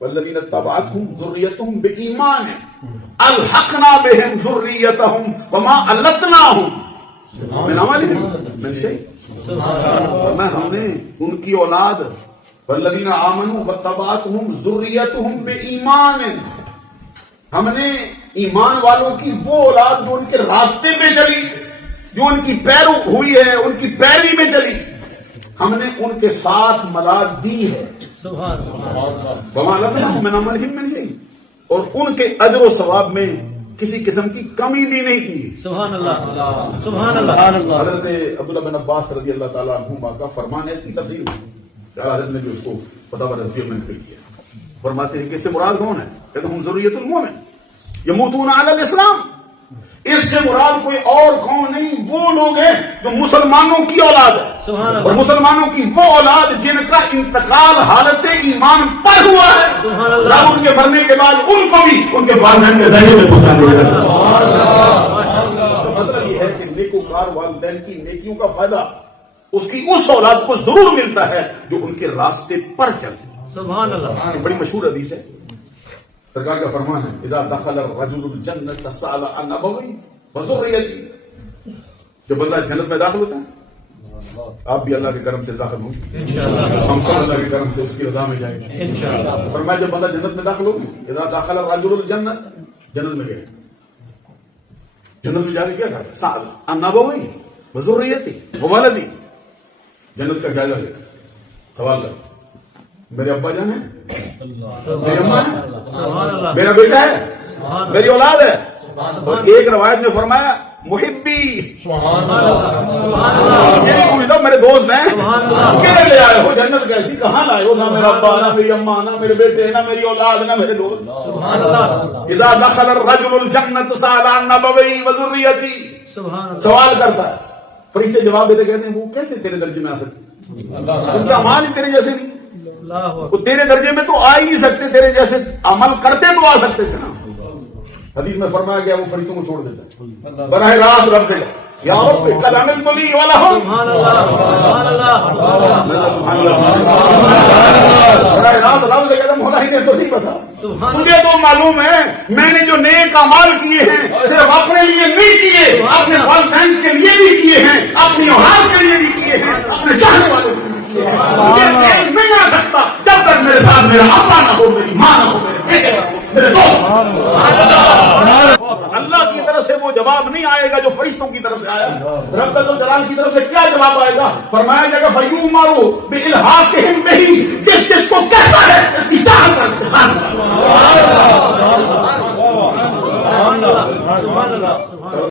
والذین اتبعتهم ذریتهم بایمان الحقنا بهم ذریتهم وما التناهم من عملهم من شیء. فرمایا ہم نے ان کی اولاد والذین آمنوا واتبعتهم ذریتهم بایمان، ہم نے ایمان والوں کی وہ اولاد جو ان کے راستے پہ چلی، جو ان کی پیرو ہوئی ہے، ان کی پیروی میں چلی، ہم نے ان کے ساتھ مدد دی ہے. وما لتناهم من عملهم من شیء، اور ان کے اجر و ثواب میں کسی قسم کی کمی بھی نہیں کی. سبحان اللہ سبحان اللہ. حضرت عبداللہ بن عباس رضی اللہ تعالیٰ عنہما کا فرمان ہے، اس کی تفسیر میں حضرت نے بھی اس کو فتاوی رضویہ میں نقل کیا. فرماتے ہیں کہ اس سے مراد کون ہے؟ کہتے ہیں ہم ذریۃ المومن یموتون علی الاسلام. اس سے مراد کوئی اور قوم نہیں، وہ لوگ ہیں جو مسلمانوں کی اولاد ہے، اور مسلمانوں کی وہ اولاد جن کا انتقال حالت ایمان پر ہوا ہے، رب ان کے مرنے کے بعد ان کو بھی ان کے والدین کے ذریعے میں پہنچا دے گا. مطلب یہ ہے کہ نیکوکار والدین کی نیکیوں کا فائدہ اس کی اس اولاد کو ضرور ملتا ہے جو ان کے راستے پر چلتی. سبحان اللہ. بڑی مشہور حدیث ہے، سرکار کا فرمان ہے اذا دخل الرجل الجنت سأل عن ابوی وذریتی. جب بندہ جنت میں داخل ہوتا ہے، آپ بھی اللہ کے کرم سے داخل ہوں، ہم سب اللہ کے کرم سے اس کی رضا میں جائیں گے انشاءاللہ. فرمایا جب بندہ جنت میں داخل ہوگی، اذا دخل الرجل الجنت، جنت میں گئے، جنت میں جا کے کیا کرتا؟ سأل عن ابوی وذریتی وولدی. جنت کا جائزہ لے کر سوال کرتا، میرے ابا جان ہے، میری اماں ہے، میرا بیٹا ہے، میری اولاد ہے. اور ایک روایت میں فرمایا محبی، یہ نہیں پوچھتا میرے دوست ہیں کدھر لے آئے ہو، جنت کیسی کہاں لائے ہو، نہ میرا ابا نہ میری اماں نہ میرے بیٹے نہ میری اولاد نہ میرے دوست. اذا دخل الرجل الجنت سأل عن ابوی وذریتی. سوال کرتا ہے، فرشتے جواب دیتے کہتے ہیں وہ کیسے تیرے درجے میں آ سکتے، ان کا عمل ہی تیرے جیسے نہیں، وہ تیرے درجے میں تو آ ہی نہیں سکتے، تیرے جیسے عمل کرتے تو آ سکتے تھے نا. حدیث میں فرمایا گیا وہ فرشتوں کو چھوڑ دیتا ہے، براہ راست رب سے یا رب قد عملت لی ولہم. سبحان اللہ سبحان اللہ سبحان اللہ. براہ راست رب سے کہتا مولا ہی نے تو نہیں بتا، مجھے تو معلوم ہے میں نے جو نیک اعمال کیے ہیں صرف اپنے لیے نہیں کیے، اپنے والدین کے لیے بھی کیے ہیں، اپنی اولاد کے لیے بھی کیے ہیں، اپنے چاہنے والوں کے لیے. مجھے چین نہیں آ سکتا جب تک میرے ساتھ میرا ابا نہ ہو، میری ماں نہ ہو، میرے بیٹے نہ ہو، میرے دوست. اللہ کی طرف سے وہ جواب نہیں آئے گا جو فرشتوں کی طرف سے آیا. رب الجلال کی طرف سے کیا جواب آئے گا؟ فرمایا جائے گا فَيُؤْمَرُ بِإِلْحَاقِهِمْ بِهِ. جس جس کو کہتا ہے اس کی چاہت کا استحسان.